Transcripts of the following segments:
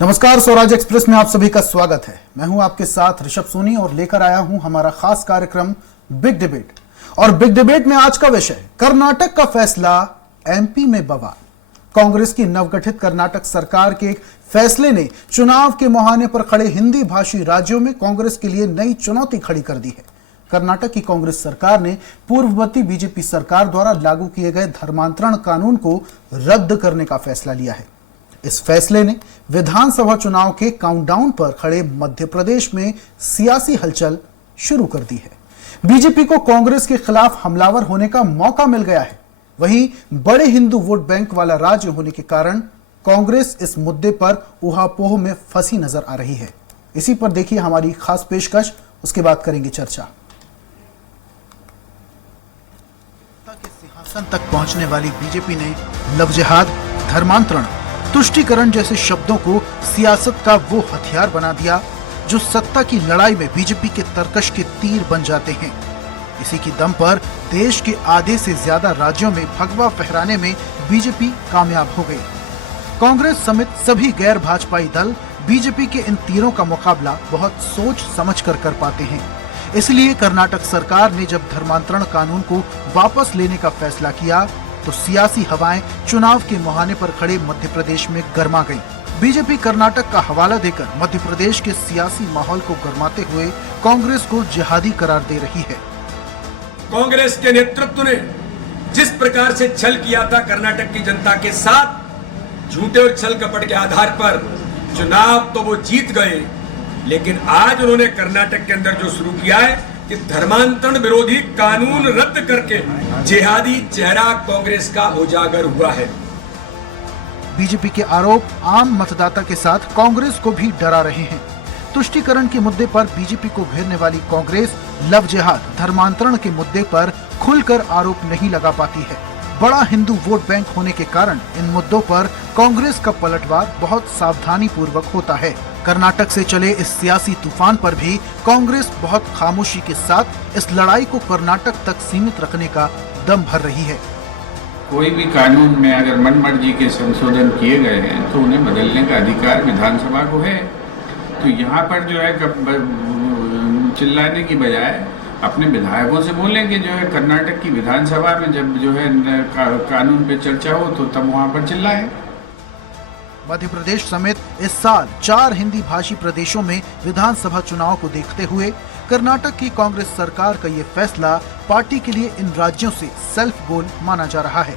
नमस्कार, स्वराज एक्सप्रेस में आप सभी का स्वागत है। मैं हूं आपके साथ ऋषभ सोनी और लेकर आया हूं हमारा खास कार्यक्रम बिग डिबेट। और बिग डिबेट में आज का विषय कर्नाटक का फैसला, एमपी में बवाल। कांग्रेस की नवगठित कर्नाटक सरकार के एक फैसले ने चुनाव के मुहाने पर खड़े हिंदी भाषी राज्यों में कांग्रेस के लिए नई चुनौती खड़ी कर दी है। कर्नाटक की कांग्रेस सरकार ने पूर्ववर्ती बीजेपी सरकार द्वारा लागू किए गए धर्मांतरण कानून को रद्द करने का फैसला लिया है। इस फैसले ने विधानसभा चुनाव के काउंटडाउन पर खड़े मध्य प्रदेश में सियासी हलचल शुरू कर दी है। बीजेपी को कांग्रेस के खिलाफ हमलावर होने का मौका मिल गया है। वहीं बड़े हिंदू वोट बैंक वाला राज्य होने के कारण कांग्रेस इस मुद्दे पर ऊहापोह में फंसी नजर आ रही है। इसी पर देखिए हमारी खास पेशकश, उसके बाद करेंगे चर्चा। के सिंहासन तक पहुंचने वाली बीजेपी ने लव जिहाद, धर्मांतरण, तुष्टीकरण जैसे शब्दों को सियासत का वो हथियार बना दिया जो सत्ता की लड़ाई में बीजेपी के तरकश के तीर बन जाते हैं। इसी की दम पर देश के आधे से ज्यादा राज्यों में भगवा फहराने में बीजेपी कामयाब हो गई। कांग्रेस समेत सभी गैर भाजपाई दल बीजेपी के इन तीरों का मुकाबला बहुत सोच समझ कर पाते हैं। इसलिए कर्नाटक सरकार ने जब धर्मांतरण कानून को वापस लेने का फैसला किया तो सियासी हवाएं चुनाव के मुहाने पर खड़े मध्य प्रदेश में गर्मा गईं। बीजेपी कर्नाटक का हवाला देकर मध्य प्रदेश के सियासी माहौल को गरमाते हुए कांग्रेस को जिहादी करार दे रही है। कांग्रेस के नेतृत्व ने जिस प्रकार से छल किया था कर्नाटक की जनता के साथ, झूठे और छल कपट के आधार पर चुनाव तो वो जीत गए, लेकिन आज उन्होंने कर्नाटक के अंदर जो शुरू किया है कि धर्मांतरण विरोधी कानून रद्द करके जिहादी चेहरा कांग्रेस का उजागर हुआ है। बीजेपी के आरोप आम मतदाता के साथ कांग्रेस को भी डरा रहे हैं। तुष्टीकरण के मुद्दे पर बीजेपी को घेरने वाली कांग्रेस लव जिहाद, धर्मांतरण के मुद्दे पर खुलकर आरोप नहीं लगा पाती है। बड़ा हिंदू वोट बैंक होने के कारण इन मुद्दों पर कांग्रेस का पलटवार बहुत सावधानी पूर्वक होता है। कर्नाटक से चले इस सियासी तूफान पर भी कांग्रेस बहुत खामोशी के साथ इस लड़ाई को कर्नाटक तक सीमित रखने का दम भर रही है। कोई भी कानून में अगर मनमर्जी के संशोधन किए गए हैं तो उन्हें बदलने का अधिकार विधानसभा को है। तो यहाँ पर जो है चिल्लाने की बजाय अपने विधायकों से बोलें कि जो है कर्नाटक की विधानसभा में जब जो है कानून पे चर्चा हो तो तब वहाँ पर चिल्लाएं। मध्य प्रदेश समेत इस साल 4 हिंदी भाषी प्रदेशों में विधानसभा चुनाव को देखते हुए कर्नाटक की कांग्रेस सरकार का ये फैसला पार्टी के लिए इन राज्यों से सेल्फ गोल माना जा रहा है।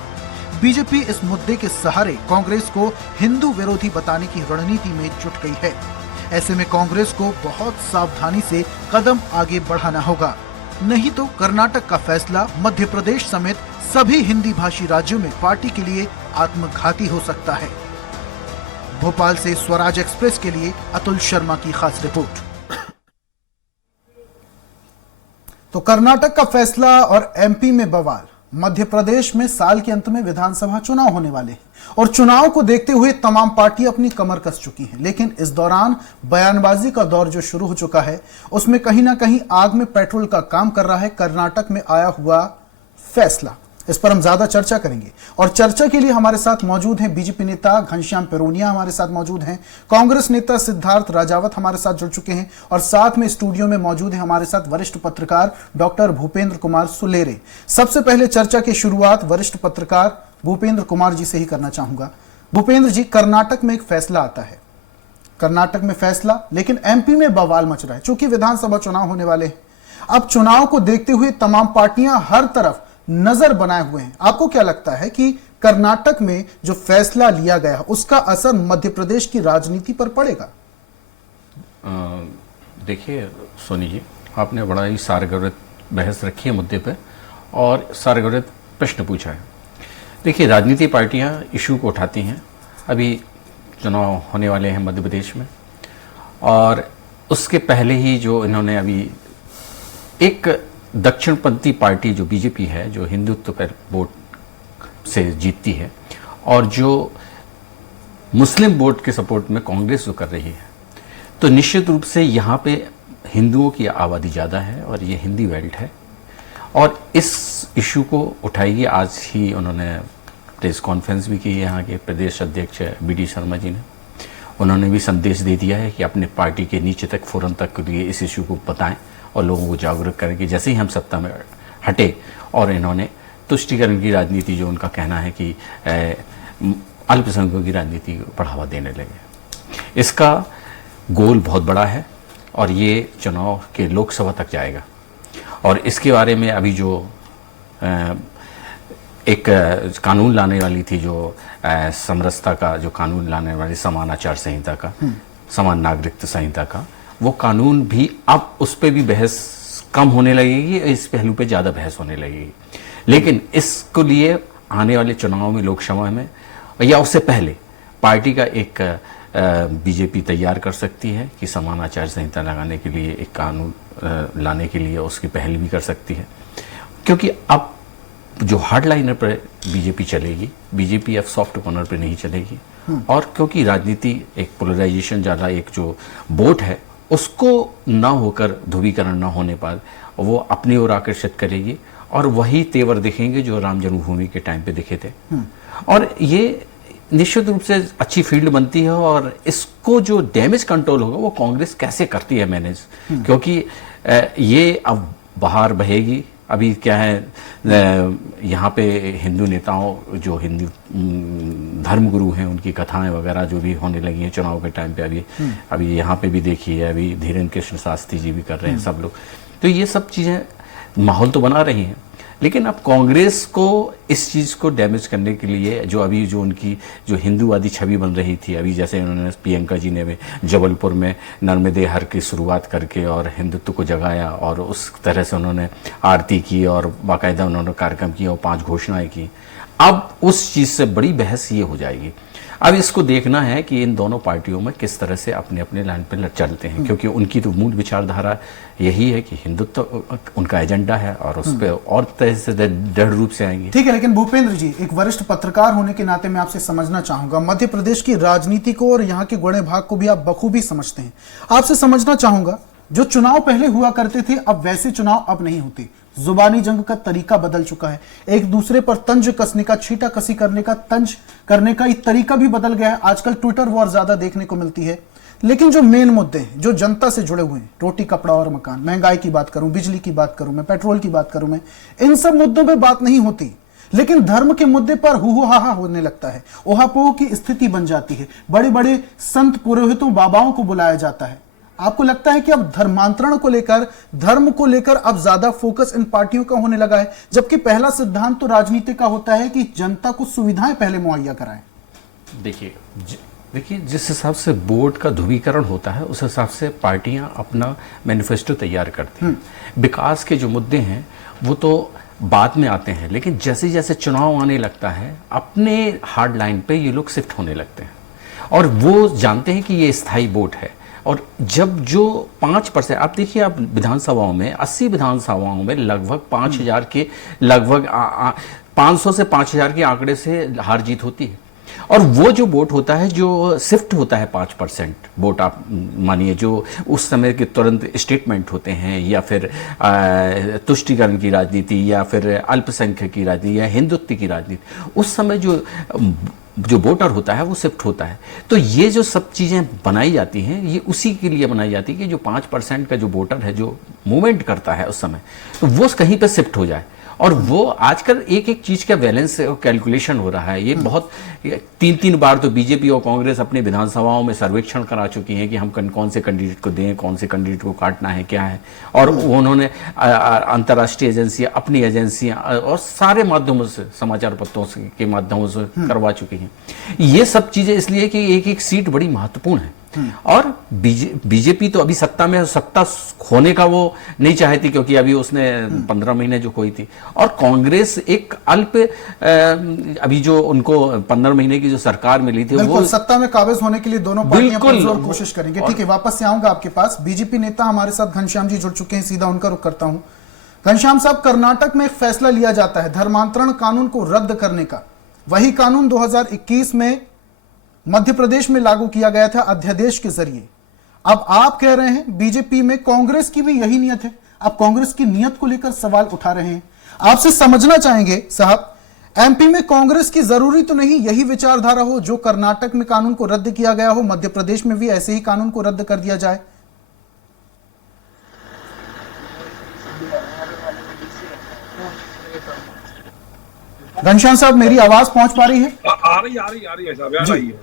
बीजेपी इस मुद्दे के सहारे कांग्रेस को हिंदू विरोधी बताने की रणनीति में जुट गई है। ऐसे में कांग्रेस को बहुत सावधानी से कदम आगे बढ़ाना होगा, नहीं तो कर्नाटक का फैसला मध्य प्रदेश समेत सभी हिंदी भाषी राज्यों में पार्टी के लिए आत्मघाती हो सकता है। भोपाल से स्वराज एक्सप्रेस के लिए अतुल शर्मा की खास रिपोर्ट। तो कर्नाटक का फैसला और एमपी में बवाल। मध्य प्रदेश में साल के अंत में विधानसभा चुनाव होने वाले हैं और चुनाव को देखते हुए तमाम पार्टियां अपनी कमर कस चुकी हैं। लेकिन इस दौरान बयानबाजी का दौर जो शुरू हो चुका है, उसमें कहीं ना कहीं आग में पेट्रोल का काम कर रहा है कर्नाटक में आया हुआ फैसला। इस पर हम ज्यादा चर्चा करेंगे और चर्चा के लिए हमारे साथ मौजूद हैं बीजेपी नेता घनश्याम पेरोनिया, हमारे साथ मौजूद हैं कांग्रेस नेता सिद्धार्थ राजावत हमारे साथ जुड़ चुके हैं और साथ में स्टूडियो में मौजूद हैं हमारे साथ वरिष्ठ पत्रकार डॉक्टर भूपेंद्र कुमार सुलेरे। सबसे पहले चर्चा की शुरुआत वरिष्ठ पत्रकार भूपेंद्र कुमार जी से ही करना चाहूंगा। भूपेंद्र जी, कर्नाटक में एक फैसला आता है, कर्नाटक में फैसला, लेकिन एमपी में बवाल मच रहा है चूंकि विधानसभा चुनाव होने वाले हैं। अब चुनाव को देखते हुए तमाम पार्टियां हर तरफ नजर बनाए हुए हैं। आपको क्या लगता है कि कर्नाटक में जो फैसला लिया गया उसका असर मध्य प्रदेश की राजनीति पर पड़ेगा? देखिए सोनी जी, आपने बड़ा ही सारगर्भित बहस रखी है मुद्दे पे और सारगर्भित प्रश्न पूछा है। देखिए, राजनीतिक पार्टियां इशू को उठाती हैं। अभी चुनाव होने वाले हैं मध्य प्रदेश में और उसके पहले ही जो इन्होंने अभी एक दक्षिणपंथी पार्टी जो बीजेपी है, जो हिंदुत्व पर वोट से जीतती है और जो मुस्लिम वोट के सपोर्ट में कांग्रेस जो कर रही है, तो निश्चित रूप से यहाँ पे हिंदुओं की आबादी ज़्यादा है और ये हिंदी बेल्ट है और इस इशू को उठाएगी। आज ही उन्होंने प्रेस कॉन्फ्रेंस भी की है यहाँ के प्रदेश अध्यक्ष बी डी शर्मा जी ने उन्होंने भी संदेश दे दिया है कि अपने पार्टी के नीचे तक फोरम तक के लिए इस इशू को बताएं और लोगों को जागरूक करें कि जैसे ही हम सत्ता में हटे, और इन्होंने तुष्टीकरण की राजनीति, जो उनका कहना है कि अल्पसंख्यकों की राजनीति को बढ़ावा देने लगे। इसका गोल बहुत बड़ा है और ये चुनाव के लोकसभा तक जाएगा। और इसके बारे में अभी जो एक कानून लाने वाली थी, जो समरसता का जो कानून लाने वाली समान आचार संहिता का, समान नागरिकता संहिता का, वो कानून भी अब उस पर भी बहस कम होने लगेगी, इस पहलू पे ज़्यादा बहस होने लगेगी। लेकिन इसको लिए आने वाले चुनाव में, लोकसभा में या उससे पहले पार्टी का एक बीजेपी तैयार कर सकती है कि समान आचार संहिता लगाने के लिए एक कानून लाने के लिए उसकी पहल भी कर सकती है। क्योंकि अब जो हार्डलाइनर पर बीजेपी चलेगी, बीजेपी अब सॉफ्ट कॉर्नर पर नहीं चलेगी। और क्योंकि राजनीति एक पोलराइजेशन ज़्यादा, एक जो वोट है उसको ना होकर, ध्रुवीकरण ना होने पर वो अपनी ओर आकर्षित करेगी और वही तेवर दिखेंगे जो राम जन्मभूमि के टाइम पे दिखे थे। और ये निश्चित रूप से अच्छी फील्ड बनती है और इसको जो डैमेज कंट्रोल होगा वो कांग्रेस कैसे करती है मैनेज, क्योंकि ये अब बाहर बहेगी। अभी क्या है, यहाँ पे हिंदू नेताओं, जो हिंदू धर्मगुरु हैं, उनकी कथाएं वगैरह जो भी होने लगी हैं चुनाव के टाइम पे, अभी यहाँ पे भी देखी है, अभी धीरेन्द्र कृष्ण शास्त्री जी भी कर रहे हैं, सब लोग। तो ये सब चीज़ें माहौल तो बना रही हैं, लेकिन अब कांग्रेस को इस चीज़ को डैमेज करने के लिए जो अभी जो उनकी जो हिंदूवादी छवि बन रही थी, अभी जैसे उन्होंने प्रियंका जी ने भी जबलपुर में नर्मदे हर की शुरुआत करके और हिंदुत्व को जगाया और उस तरह से उन्होंने आरती की और बाकायदा उन्होंने कार्यक्रम किया और 5 घोषणाएं की। अब उस चीज़ से बड़ी बहस ये हो जाएगी। अब इसको देखना है कि इन दोनों पार्टियों में किस तरह से अपने अपने लाइन पर चलते हैं, क्योंकि उनकी तो मूल विचारधारा यही है कि हिंदुत्व उनका एजेंडा है और उस पर और तरह से दृढ़ रूप से आएंगे। ठीक है, लेकिन भूपेंद्र जी, एक वरिष्ठ पत्रकार होने के नाते मैं आपसे समझना चाहूंगा, मध्य प्रदेश की राजनीति को और यहाँ के गुणे भाग को भी आप बखूबी समझते हैं। आपसे समझना चाहूंगा, जो चुनाव पहले हुआ करते थे अब वैसे चुनाव अब नहीं होते। जुबानी जंग का तरीका बदल चुका है, एक दूसरे पर तंज कसने का, छीटा कसी करने का, तंज करने का एक तरीका भी बदल गया है। आजकल ट्विटर वॉर ज्यादा देखने को मिलती है। लेकिन जो मेन मुद्दे हैं, जो जनता से जुड़े हुए हैं, रोटी कपड़ा और मकान, महंगाई की बात करूं, बिजली की बात करूं मैं, पेट्रोल की बात करूं मैं, इन सब मुद्दों पे बात नहीं होती। लेकिन धर्म के मुद्दे पर हु हा होने लगता है, ओहापोह की स्थिति बन जाती है, बड़े बड़े संत पुरोहितों बाबाओं को बुलाया जाता है। आपको लगता है कि अब धर्मांतरण को लेकर, धर्म को लेकर अब ज्यादा फोकस इन पार्टियों का होने लगा है, जबकि पहला सिद्धांत तो राजनीति का होता है कि जनता को सुविधाएं पहले मुहैया कराएं? देखिए, जिस हिसाब से बोर्ड का ध्रुवीकरण होता है उस हिसाब से पार्टियां अपना मैनिफेस्टो तैयार करती हैं। विकास के जो मुद्दे हैं वो तो बाद में आते हैं, लेकिन जैसे जैसे चुनाव आने लगता है अपने हार्ड लाइन पे ये लोग शिफ्ट होने लगते हैं और वो जानते हैं कि ये स्थायी वोट है। और जब जो 5%, आप देखिए, आप विधानसभाओं में 80 विधानसभाओं में लगभग 5000 के, लगभग 500 से 5000 के आंकड़े से हार जीत होती है। और वो जो वोट होता है, जो शिफ्ट होता है 5% वोट, आप मानिए जो उस समय के तुरंत स्टेटमेंट होते हैं या फिर तुष्टीकरण की राजनीति या फिर अल्पसंख्यक की राजनीति या हिंदुत्व की राजनीति, उस समय जो वोटर होता है वो शिफ्ट होता है। तो ये जो सब चीज़ें बनाई जाती हैं ये उसी के लिए बनाई जाती है कि जो 5% का जो वोटर है जो मूवमेंट करता है उस समय, तो वो कहीं पर शिफ्ट हो जाए। और वो आजकल एक एक चीज का बैलेंस कैलकुलेशन हो रहा है। ये बहुत 3 बार तो बीजेपी और कांग्रेस अपने विधानसभाओं में सर्वेक्षण करा चुकी हैं कि हम कौन से कैंडिडेट को दें, कौन से कैंडिडेट को काटना है, क्या है। और उन्होंने अंतर्राष्ट्रीय एजेंसियां, अपनी एजेंसियां और सारे माध्यमों से, समाचार पत्रों के माध्यमों से करवा चुकी हैं। ये सब चीजें इसलिए कि एक एक सीट बड़ी महत्वपूर्ण है। और बीजेपी तो अभी सत्ता में, सत्ता खोने का वो नहीं चाहती क्योंकि अभी उसने 15 महीने जो खोई थी। और कांग्रेस एक अल्प, अभी जो उनको 15 महीने की जो सरकार मिली थी वो सत्ता में काबिज होने के लिए दोनों पार्टियां पुरजोर कोशिश करेंगे। ठीक है, वापस से आऊंगा आपके पास। बीजेपी नेता हमारे साथ घनश्याम जी जुड़ चुके हैं, सीधा उनका रुख करता हूं। घनश्याम साहब, कर्नाटक में एक फैसला लिया जाता है धर्मांतरण कानून को रद्द करने का। वही कानून 2021 में मध्य प्रदेश में लागू किया गया था अध्यादेश के जरिए। अब आप कह रहे हैं बीजेपी में कांग्रेस की भी यही नियत है, आप कांग्रेस की नियत को लेकर सवाल उठा रहे हैं। आपसे समझना चाहेंगे साहब, एमपी में कांग्रेस की जरूरी तो नहीं यही विचारधारा हो जो कर्नाटक में कानून को रद्द किया गया हो, मध्य प्रदेश में भी ऐसे ही कानून को रद्द कर दिया जाए? घनश्याम साहब, मेरी आवाज पहुंच पा रही है? आ रही है साहब, आ रही है।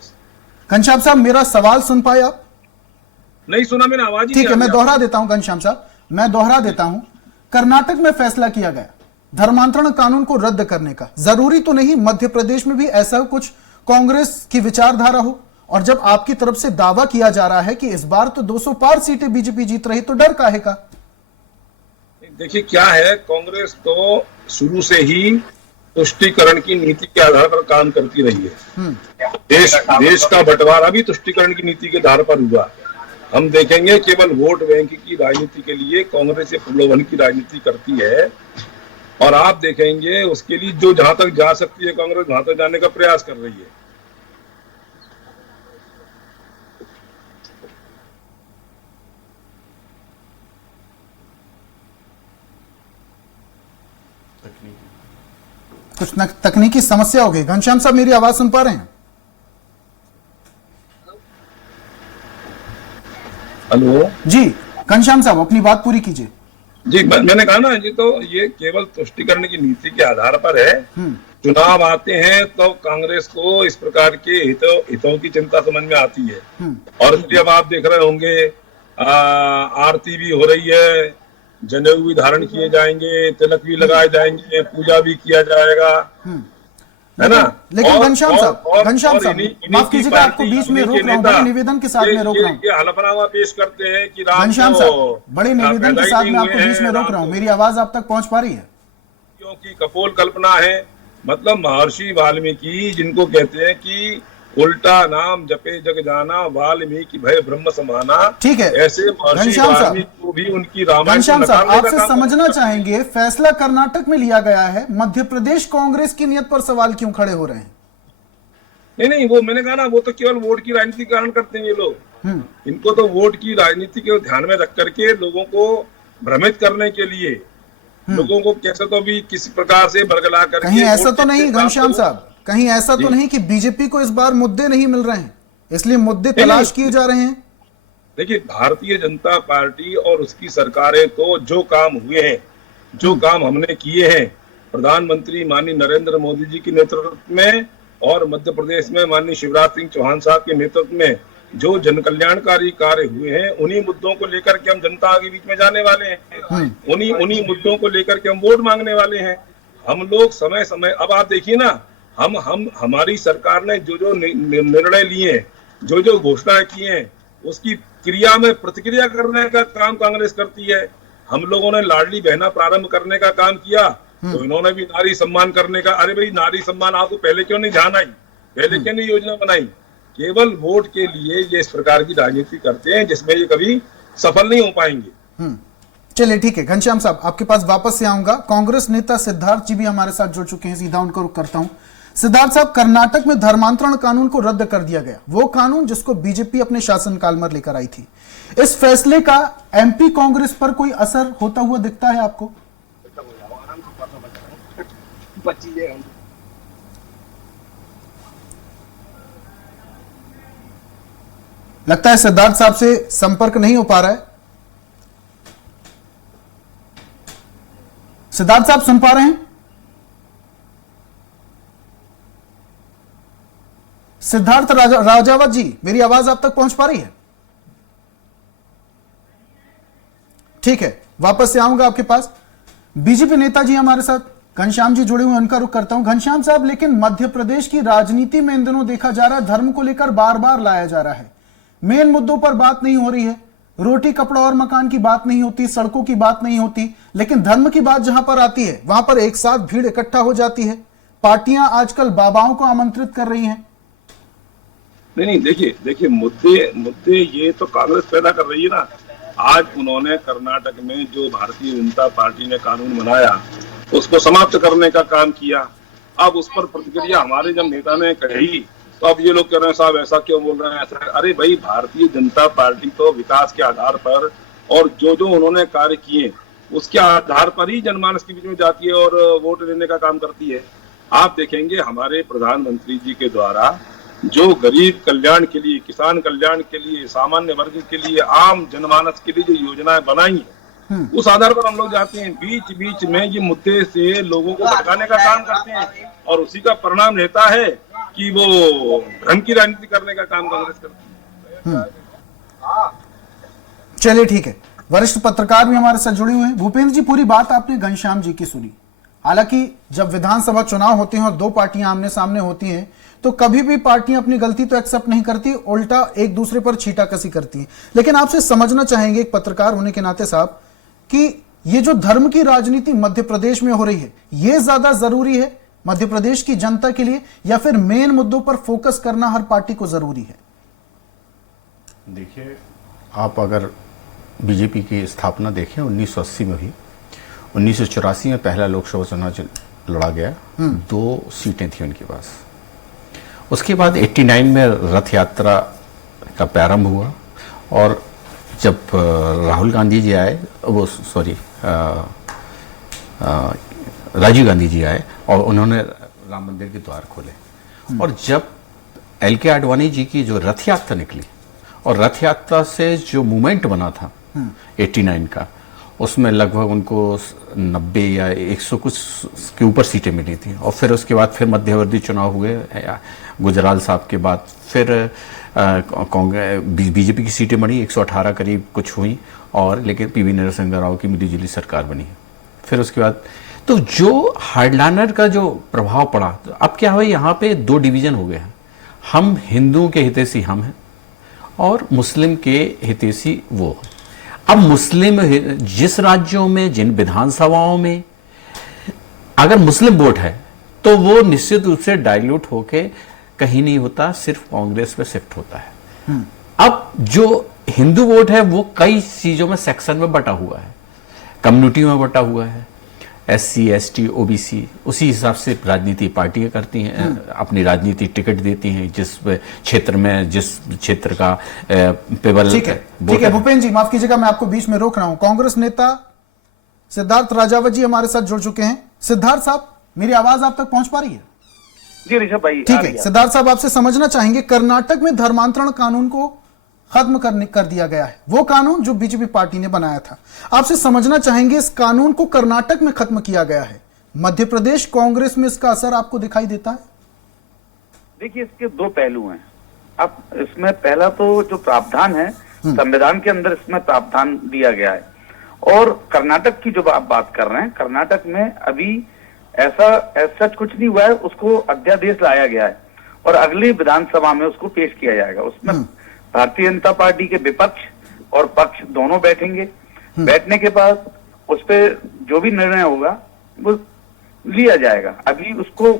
घनश्याम साहब, मेरा सवाल सुन पाए आप? नहीं सुना मैंने, आवाज ही ठीक है, नहीं मैं आ रही। दोहरा देता हूं घनश्याम साहब, मैं दोहरा देता हूं। कर्नाटक में फैसला किया गया धर्मांतरण कानून को रद्द करने का। जरूरी तो नहीं मध्य प्रदेश में भी ऐसा कुछ कांग्रेस की विचारधारा हो, और जब आपकी तरफ से दावा किया जा रहा है कि इस बार तो 200 पार सीटें बीजेपी जीत रही, तो डर काहे का? देखिए क्या है, कांग्रेस तो शुरू से ही तुष्टीकरण की नीति के आधार पर काम करती रही है। देश का बंटवारा भी तुष्टीकरण की नीति के आधार पर हुआ। हम देखेंगे केवल वोट बैंक की राजनीति के लिए कांग्रेस ये प्रलोभन की राजनीति करती है, और आप देखेंगे उसके लिए जो जहां तक जा सकती है कांग्रेस वहां तक जाने का प्रयास कर रही है। कुछ तकनीकी समस्या हो गई। घनश्याम साहब, मेरी आवाज सुन पा रहे हैं? हेलो जी घनश्याम साहब, अपनी बात पूरी कीजिए। जी, मैंने कहा ना, ये केवल तुष्टीकरण की नीति के आधार पर है। चुनाव आते हैं तो कांग्रेस को इस प्रकार के हितों की चिंता समझ में आती है, और इसलिए अब आप देख रहे होंगे आरती भी हो रही है, जनेऊ भी धारण किए जाएंगे, तिलक भी लगाए जाएंगे, पूजा भी किया जाएगा, है ना। लेकिन घनश्याम साहब, माफ कीजिएगा, आपको बीच में रोक रहा हूं, बड़े निवेदन के साथ में रोक रहा हूं। ये हलफनामा पेश करते हैं कि राम घनश्याम साहब, बड़े निवेदन के साथ में आपको हुए बीच में हैं, रोक रहा हूं। मेरी आवाज आप तक पहुंच पा रही है? क्योंकि कपोल कल्पना है, मतलब महर्षि वाल्मीकि जिनको कहते हैं कि उल्टा नाम जपे जग जाना, वाल्मीकि भय ब्रह्म समाना। ठीक है, ऐसे महर्षि वाल्मीकि को भी उनकी रामायण घनश्याम साहब, आपसे समझना चाहेंगे, फैसला कर्नाटक में लिया गया है, मध्य प्रदेश कांग्रेस की नीयत पर सवाल क्यों खड़े हो रहे हैं? नहीं, वो मैंने कहा ना, वो तो केवल वोट की राजनीति कारण करते हैं ये लोग। इनको तो वोट की राजनीति को ध्यान में रख करके लोगों को भ्रमित करने के लिए, लोगों को कैसे तो भी किसी प्रकार से बरगला करके। कहीं ऐसा तो नहीं घनश्याम साहब, कहीं ऐसा तो नहीं कि बीजेपी को इस बार मुद्दे नहीं मिल रहे हैं, इसलिए मुद्दे तलाश किए जा रहे हैं? देखिए, भारतीय जनता पार्टी और उसकी सरकारें तो जो काम हुए हैं, जो काम हमने किए हैं, प्रधानमंत्री माननीय नरेंद्र मोदी जी के नेतृत्व में और मध्य प्रदेश में माननीय शिवराज सिंह चौहान साहब के नेतृत्व में जो जन कल्याणकारी कार्य हुए हैं, उन्हीं मुद्दों को लेकर के हम जनता के बीच में जाने वाले हैं, उन्हीं मुद्दों को लेकर के हम वोट मांगने वाले हैं। हम लोग समय समय, अब आप देखिए ना, हमारी सरकार ने जो निर्णय लिए हैं, जो घोषणाएं की हैं, उसकी क्रिया में प्रतिक्रिया करने का काम कांग्रेस करती है। हम लोगों ने लाडली बहना प्रारंभ करने का काम किया, तो इन्होंने भी नारी सम्मान करने का। अरे भाई, नारी सम्मान आपको पहले क्यों नहीं ध्यान आई, पहले क्यों नहीं योजना बनाई? केवल वोट के लिए ये इस प्रकार की राजनीति करते हैं जिसमें ये कभी सफल नहीं हो पाएंगे। चलिए ठीक है घनश्याम साहब, आपके पास वापस से आऊंगा। कांग्रेस नेता सिद्धार्थ जी भी हमारे साथ जुड़ चुके हैं, सीधा उनको रुख करता हूं। सिद्धार्थ साहब, कर्नाटक में धर्मांतरण कानून को रद्द कर दिया गया, वो कानून जिसको बीजेपी अपने शासनकाल में लेकर आई थी। इस फैसले का एमपी कांग्रेस पर कोई असर होता हुआ दिखता है आपको? लगता है सिद्धार्थ साहब से संपर्क नहीं हो पा रहा है। सिद्धार्थ साहब सुन पा रहे हैं? सिद्धार्थ राजावत जी, मेरी आवाज आप तक पहुंच पा रही है? ठीक है, वापस से आऊंगा आपके पास। बीजेपी नेता जी हमारे साथ घनश्याम जी जुड़े हुए, उनका रुख करता हूं। घनश्याम साहब, लेकिन मध्य प्रदेश की राजनीति में इन दिनों देखा जा रहा है, धर्म को लेकर बार बार लाया जा रहा है। मेन मुद्दों पर बात नहीं हो रही है, रोटी कपड़ा और मकान की बात नहीं होती, सड़कों की बात नहीं होती, लेकिन धर्म की बात जहां पर आती है वहां पर एक साथ भीड़ इकट्ठा हो जाती है। पार्टियां आजकल बाबाओं को आमंत्रित कर रही हैं। नहीं, देखिए मुद्दे ये तो कांग्रेस पैदा कर रही है ना। आज उन्होंने कर्नाटक में जो भारतीय जनता पार्टी ने कानून बनाया, उसको समाप्त करने का काम किया। अब उस पर प्रतिक्रिया हमारे जब नेता ने कही, तो अब ये लोग कह रहे हैं साहब ऐसा क्यों बोल रहे हैं, ऐसा। अरे भाई, भारतीय जनता पार्टी तो विकास के आधार पर और जो उन्होंने कार्य किए उसके आधार पर ही जनमानस के बीच में जाती है और वोट लेने का काम करती है। आप देखेंगे हमारे प्रधानमंत्री जी के द्वारा जो गरीब कल्याण के लिए, किसान कल्याण के लिए, सामान्य वर्ग के लिए, आम जनमानस के लिए जो योजनाएं बनाई है, उस आधार पर हम लोग जाते हैं। बीच बीच में ये मुद्दे से लोगों को भटकाने का काम करते हैं और उसी का परिणाम रहता है कि वो धर्म की राजनीति करने का काम कांग्रेस करती है। चलिए ठीक है, वरिष्ठ पत्रकार भी हमारे साथ जुड़े हुए हैं। भूपेंद्र जी, पूरी बात आपने घनश्याम जी की सुनी। हालांकि जब विधानसभा चुनाव होते हैं और दो पार्टियां आमने सामने होती हैं तो कभी भी पार्टियां अपनी गलती तो एक्सेप्ट नहीं करती, उल्टा एक दूसरे पर छींटाकसी करती हैं। लेकिन आपसे समझना चाहेंगे एक पत्रकार होने के नाते साहब कि ये जो धर्म की राजनीति मध्य प्रदेश में हो रही है, ये ज्यादा जरूरी है मध्य प्रदेश की जनता के लिए, या फिर मेन मुद्दों पर फोकस करना हर पार्टी को जरूरी है? देखिए, आप अगर बीजेपी की स्थापना देखें 1980 में भी, 1984 में पहला लोकसभा चुनाव लड़ा गया, 2 सीटें थी उनके पास। उसके बाद 89 में रथ यात्रा का प्रारंभ हुआ और जब राहुल गांधी जी आए, वो सॉरी राजीव गांधी जी आए और उन्होंने राम मंदिर के द्वार खोले, और जब LK आडवाणी जी की जो रथ यात्रा निकली और रथ यात्रा से जो मूवमेंट बना था 89 का, उसमें लगभग उनको 90 या 100 कुछ के ऊपर सीटें मिली थी। और फिर उसके बाद फिर मध्यवर्ती चुनाव हुए गुजराल साहब के बाद, फिर कांग्रेस बीजेपी की सीटें बढ़ी, 118 करीब कुछ हुई, और लेकिन PV नरसिम्हा राव की मिलीजुली सरकार बनी। फिर उसके बाद तो जो हार्डलाइनर का जो प्रभाव पड़ा, तो अब क्या हुआ, यहाँ पे 2 डिवीजन हो गए हैं। हम हिंदुओं के हितैषी हम हैं और मुस्लिम के हितैषी वो। अब मुस्लिम जिस राज्यों में, जिन विधानसभाओं में अगर मुस्लिम वोट है तो वो निश्चित रूप से डाइल्यूट होके कहीं नहीं होता, सिर्फ कांग्रेस पे शिफ्ट होता है। अब जो हिंदू वोट है वो कई चीजों में, सेक्शन में बटा हुआ है, कम्युनिटी में बटा हुआ है, SC ST OBC, उसी हिसाब से राजनीति पार्टियां करती हैं, अपनी राजनीति टिकट देती हैं जिस क्षेत्र में, जिस क्षेत्र का पेबल। ठीक है भूपेंद्र जी, माफ कीजिएगा मैं आपको बीच में रोक रहा हूं। कांग्रेस नेता सिद्धार्थ राजावत जी हमारे साथ जुड़ चुके हैं। सिद्धार्थ साहब, मेरी आवाज आप तक पहुंच पा रही है? जी ऋषभ भाई, ठीक है। सिद्धार्थ साहब, आपसे समझना चाहेंगे, कर्नाटक में धर्मांतरण कानून को खत्म कर दिया गया है, वो कानून जो बीजेपी पार्टी ने बनाया था। आपसे समझना चाहेंगे, इस कानून को कर्नाटक में खत्म किया गया है, मध्य प्रदेश कांग्रेस में इसका असर आपको दिखाई देता है? देखिए, इसके 2 पहलू हैं। अब इसमें पहला तो जो प्रावधान है संविधान के अंदर, इसमें प्रावधान दिया गया है। और कर्नाटक की जो आप बात कर रहे हैं, कर्नाटक में अभी ऐसा सच कुछ नहीं हुआ है, उसको अध्यादेश लाया गया है और अगली विधानसभा में उसको पेश किया जाएगा। उसमें भारतीय जनता पार्टी के विपक्ष और पक्ष दोनों बैठेंगे। बैठने के बाद उस पर जो भी निर्णय होगा वो लिया जाएगा। अभी उसको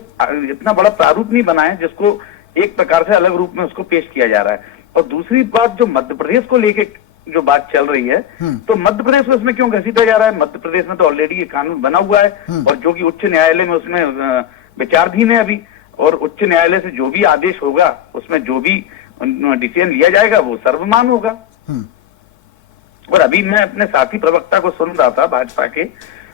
इतना बड़ा प्रारूप नहीं बना है जिसको एक प्रकार से अलग रूप में उसको पेश किया जा रहा है। और दूसरी बात, जो मध्य प्रदेश को लेके जो बात चल रही है, तो मध्य प्रदेश में उसमें क्यों घसीटा जा रहा है? मध्य प्रदेश में तो ऑलरेडी ये कानून बना हुआ है और जो कि उच्च न्यायालय में उसमें विचाराधीन है अभी, और उच्च न्यायालय से जो भी आदेश होगा, उसमें जो भी डिसीजन लिया जाएगा वो सर्वमान्य होगा। और अभी मैं अपने साथी प्रवक्ता को सुन रहा था भाजपा के,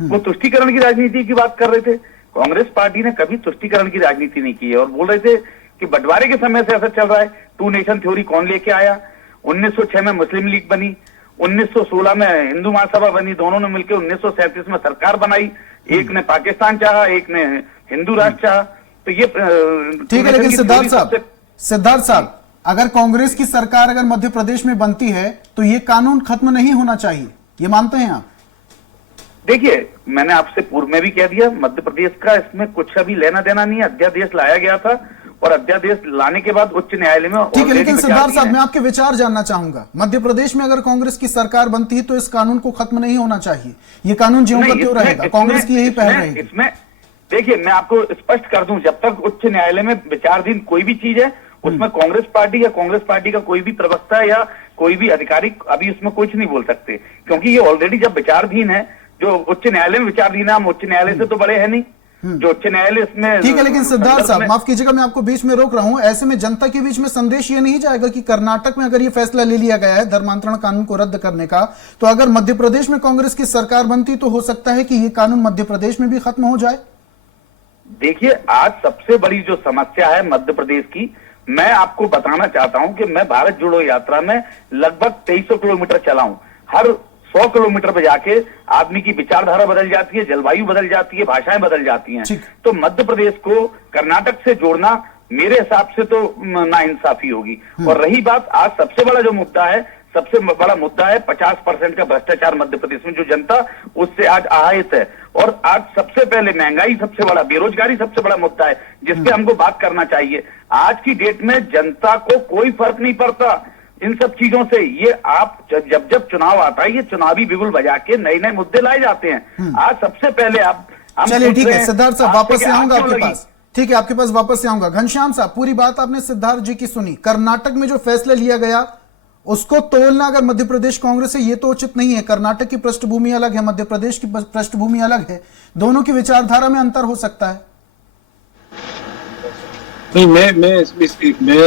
वो तुष्टीकरण की राजनीति की बात कर रहे थे। कांग्रेस पार्टी ने कभी तुष्टीकरण की राजनीति नहीं की है और बोल रहे थे कि बंटवारे के समय से ऐसा चल रहा है। 2 नेशन थ्योरी कौन लेके आया? 1906 में मुस्लिम लीग बनी, 1916 में हिंदू महासभा बनी, दोनों ने मिलकर 1937 में सरकार बनाई। एक ने पाकिस्तान चाहा, एक ने हिंदू राष्ट्र चाहा। तो ये ठीक है, लेकिन सिद्धार्थ साहब, अगर कांग्रेस की सरकार अगर मध्य प्रदेश में बनती है तो ये कानून खत्म नहीं होना चाहिए, ये मानते हैं आप? देखिए, मैंने आपसे पूर्व में भी कह दिया, मध्य प्रदेश का इसमें कुछ अभी लेना देना नहीं है। अध्यादेश लाया गया था और अध्यादेश लाने के बाद उच्च न्यायालय में। ठीक है, लेकिन सिद्धार्थ साहब, मैं आपके विचार जानना चाहूंगा। मध्य प्रदेश में अगर कांग्रेस की सरकार बनती है तो इस कानून को खत्म नहीं होना चाहिए, ये कानून ज्यों का त्यों रहेगा, कांग्रेस की यही पहल रहेगी। इसमें देखिए, मैं आपको स्पष्ट कर दूं, जब तक उच्च न्यायालय में विचाराधीन कोई भी चीज है, उसमें कांग्रेस पार्टी या कांग्रेस पार्टी का कोई भी प्रवक्ता या कोई भी अधिकारी अभी उसमें कुछ नहीं बोल सकते, क्योंकि ये ऑलरेडी जब विचाराधीन है, जो उच्च न्यायालय में विचाराधीन है, हम उच्च न्यायालय से तो बड़े हैं नहीं, जो उच्च न्यायालय इसमें। ठीक है, लेकिन सिद्धार्थ साहब, माफ कीजिएगा मैं आपको बीच में रोक रहा हूं। ऐसे में जनता के बीच में संदेश ये नहीं जाएगा कि कर्नाटक में अगर ये फैसला ले लिया गया है धर्मांतरण कानून को रद्द करने का, तो अगर मध्य प्रदेश में कांग्रेस की सरकार बनती तो हो सकता है कि ये कानून मध्य प्रदेश में भी खत्म हो जाए? देखिए, आज सबसे बड़ी जो समस्या है मध्य प्रदेश की, मैं आपको बताना चाहता हूं कि मैं भारत जोड़ो यात्रा में लगभग 2300 किलोमीटर चला हूं। हर 100 किलोमीटर पे जाके आदमी की विचारधारा बदल जाती है, जलवायु बदल जाती है, भाषाएं बदल जाती हैं। तो मध्य प्रदेश को कर्नाटक से जोड़ना मेरे हिसाब से तो नाइंसाफी होगी। और रही बात, आज सबसे बड़ा जो मुद्दा है, सबसे बड़ा मुद्दा है 50% का भ्रष्टाचार मध्य प्रदेश में, जो जनता उससे आज आहत है। और आज सबसे पहले महंगाई सबसे बड़ा, बेरोजगारी सबसे बड़ा मुद्दा है, जिसपे हमको बात करना चाहिए। आज की डेट में जनता को कोई फर्क नहीं पड़ता इन सब चीजों से। ये आप जब चुनाव आता है, ये चुनावी बिगुल बजा के नए नए मुद्दे लाए जाते हैं। आज सबसे पहले आप चलिए ठीक है सिद्धार्थ साहब, वापस से आऊंगा आपके पास। ठीक है, आपके पास वापस से आऊंगा। घनश्याम साहब, पूरी बात आपने सिद्धार्थ जी की सुनी। कर्नाटक में जो फैसला लिया गया उसको तोलना अगर मध्य प्रदेश कांग्रेस है, ये तो उचित नहीं है। कर्नाटक की पृष्ठभूमि अलग है, मध्य प्रदेश की पृष्ठभूमि अलग है, दोनों की विचारधारा में अंतर हो सकता है। नहीं, मैं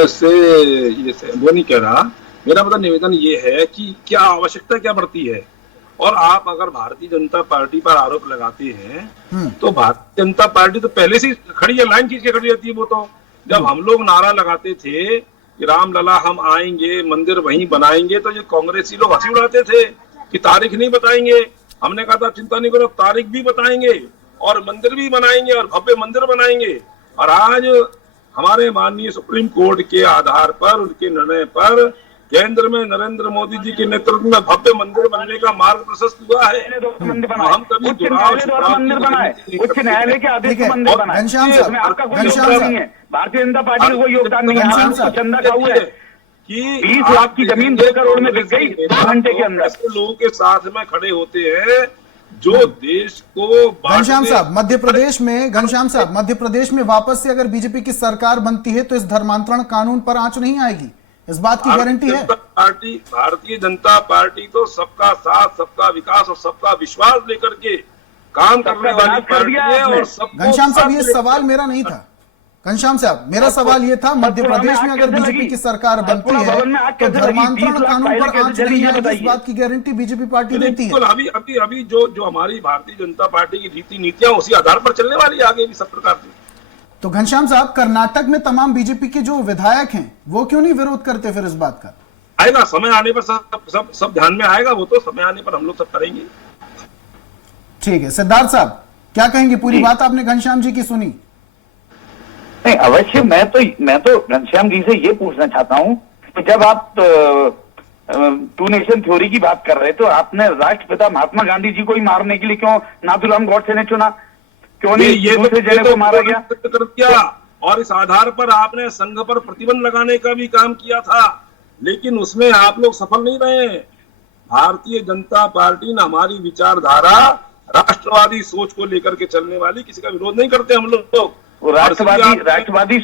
उससे वो नहीं कह रहा। मेरा मतलब निवेदन ये है कि क्या आवश्यकता क्या बढ़ती है। और आप अगर भारतीय जनता पार्टी पर आरोप लगाते हैं तो भारतीय जनता पार्टी तो पहले से खड़ी है, लाइन खींच के खड़ी रहती है। वो तो जब हम लोग नारा लगाते थे कि रामलला हम आएंगे, मंदिर वहीं बनाएंगे, तो ये कांग्रेसी लोग हंसी उड़ाते थे कि तारीख नहीं बताएंगे। हमने कहा था चिंता नहीं करो, तारीख भी बताएंगे और मंदिर भी बनाएंगे और भव्य मंदिर बनाएंगे। और आज हमारे माननीय सुप्रीम कोर्ट के आधार पर, उनके निर्णय पर केंद्र में नरेंद्र मोदी जी के नेतृत्व में भव्य मंदिर बनने का मार्ग प्रशस्त हुआ है। हम कभी उच्च न्यायालय के आदेश से मंदिर बनाए, इसमें आपका कोई योगदान नहीं है। भारतीय जनता पार्टी का कोई योगदान नहीं है। चंदा खाऊ है कि 20 लाख की जमीन 2 करोड़ में बिक गई 2 घंटे के अंदर। ऐसे लोगों के साथ में खड़े होते हैं जो देश को घनश्याम साहब, मध्य प्रदेश में, घनश्याम साहब, मध्य प्रदेश में वापस से अगर बीजेपी की सरकार बनती है तो इस धर्मांतरण कानून पर आंच नहीं आएगी, इस बात की गारंटी है? भारतीय जनता पार्टी तो सबका साथ, सबका विकास और सबका विश्वास लेकर के काम करने वाली पार्टी है। और घनश्याम साहब, ये सवाल मेरा नहीं था। घनश्याम साहब, मेरा सवाल ये था, मध्य प्रदेश में अगर बीजेपी की सरकार बनती है तो धर्मांतरण कानून पर आंच नहीं आएगी, इस बात की गारंटी बीजेपी पार्टी देती है? अभी जो हमारी भारतीय जनता पार्टी की रीति नीतियां उसी आधार पर चलने वाली है आगे भी सब प्रकार की। तो घनश्याम साहब, कर्नाटक में तमाम बीजेपी के जो विधायक हैं वो क्यों नहीं विरोध करते फिर इस बात का? आएगा समय आने पर, सब ध्यान में आएगा। वो तो समय आने पर हम लोग सब करेंगे। ठीक है, सिद्धार्थ साहब क्या कहेंगे? पूरी बात आपने घनश्याम जी की सुनी। नहीं, अवश्य। मैं तो घनश्याम जी से ये पूछना चाहता हूं कि जब आप टू नेशन थ्योरी की बात कर रहे तो आपने राष्ट्रपिता महात्मा गांधी जी को ही मारने के लिए क्यों नाथुराम गोडसे ने चुना? क्यों नहीं ये दूसरे जने को मारा गया? कर दिया और इस आधार पर आपने संघ पर प्रतिबंध लगाने का भी काम किया था, लेकिन उसमें आप लोग सफल नहीं रहे। भारतीय जनता पार्टी ने हमारी विचारधारा, राष्ट्रवादी सोच को लेकर के चलने वाली, किसी का विरोध नहीं करते हम लोग। राष्ट्रवादी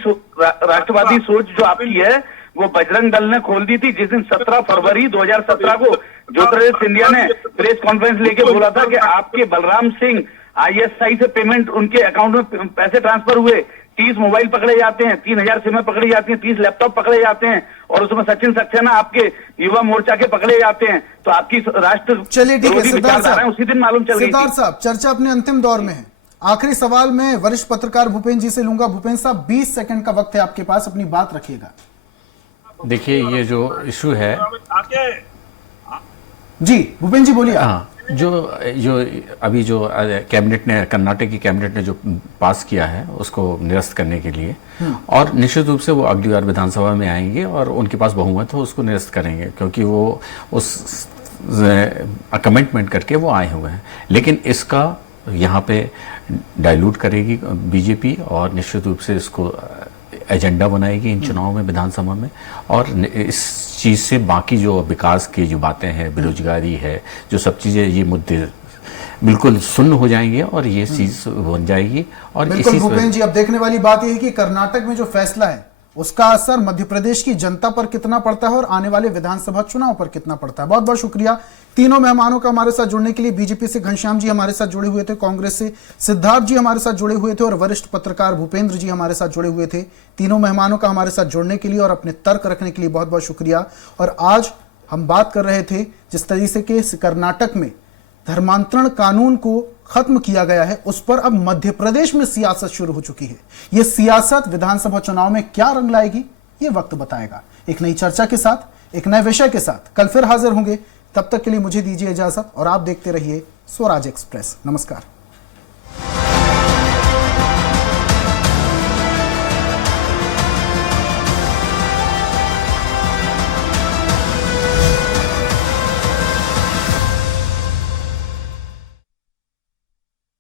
सोच जो आपकी है वो बजरंग दल ने खोल दी थी, जिस दिन 17 फरवरी 2017 को ज्योतिरादित्य सिंधिया ने प्रेस कॉन्फ्रेंस लेके बोला था कि आपके बलराम सिंह ISI से पेमेंट उनके अकाउंट में पैसे ट्रांसफर हुए, 30 मोबाइल पकड़े जाते हैं, 3000 सिमें पकड़ी जाती हैं, 30 लैपटॉप पकड़े जाते हैं और उसमें सचिन सक्सेना आपके युवा मोर्चा के पकड़े जाते हैं। तो आपकी राष्ट्र, चलिए ठीक है सिद्धार्थ साहब, उसी दिन मालूम चल गई। सिद्धार्थ साहब, चर्चा अपने अंतिम दौर में है। आखिरी सवाल मैं वरिष्ठ पत्रकार भूपेंद्र जी से लूंगा। भूपेंद्र साहब, 20 सेकंड का वक्त है आपके पास, अपनी बात रखिएगा। देखिए, ये जो इशू है जी, भूपेंद्र जी बोलिए। हाँ, जो अभी जो कैबिनेट ने, कर्नाटक की कैबिनेट ने जो पास किया है उसको निरस्त करने के लिए, और निश्चित रूप से वो अगली बार विधानसभा में आएंगे और उनके पास बहुमत हो उसको निरस्त करेंगे, क्योंकि वो उस कमिटमेंट करके वो आए हुए हैं। लेकिन इसका यहाँ पे डाइल्यूट करेगी बीजेपी और निश्चित रूप से इसको एजेंडा बनाएगी इन चुनाव में, विधानसभा में। और इस चीज़ से बाकी जो विकास की जो बातें हैं, बेरोजगारी है, जो सब चीज़ें, ये मुद्दे बिल्कुल सुन्न हो जाएंगे और ये चीज़ बन जाएगी। और बिल्कुल भूपेंद्र जी, अब देखने वाली बात यह है कि कर्नाटक में जो फैसला है उसका असर मध्य प्रदेश की जनता पर कितना पड़ता है और आने वाले विधानसभा चुनाव पर कितना पड़ता है। बहुत बहुत शुक्रिया तीनों मेहमानों का हमारे साथ जुड़ने के लिए। बीजेपी से घनश्याम जी हमारे साथ जुड़े हुए थे, कांग्रेस से सिद्धार्थ जी हमारे साथ जुड़े हुए थे और वरिष्ठ पत्रकार भूपेंद्र जी हमारे साथ जुड़े हुए थे। तीनों मेहमानों का हमारे साथ जुड़ने के लिए और अपने तर्क रखने के लिए बहुत बहुत शुक्रिया। और आज हम बात कर रहे थे जिस तरीके से कर्नाटक में धर्मांतरण कानून को खत्म किया गया है, उस पर अब मध्य प्रदेश में सियासत शुरू हो चुकी है। यह सियासत विधानसभा चुनाव में क्या रंग लाएगी, ये वक्त बताएगा। एक नई चर्चा के साथ, एक नए विषय के साथ कल फिर हाजिर होंगे। तब तक के लिए मुझे दीजिए इजाजत और आप देखते रहिए स्वराज एक्सप्रेस। नमस्कार।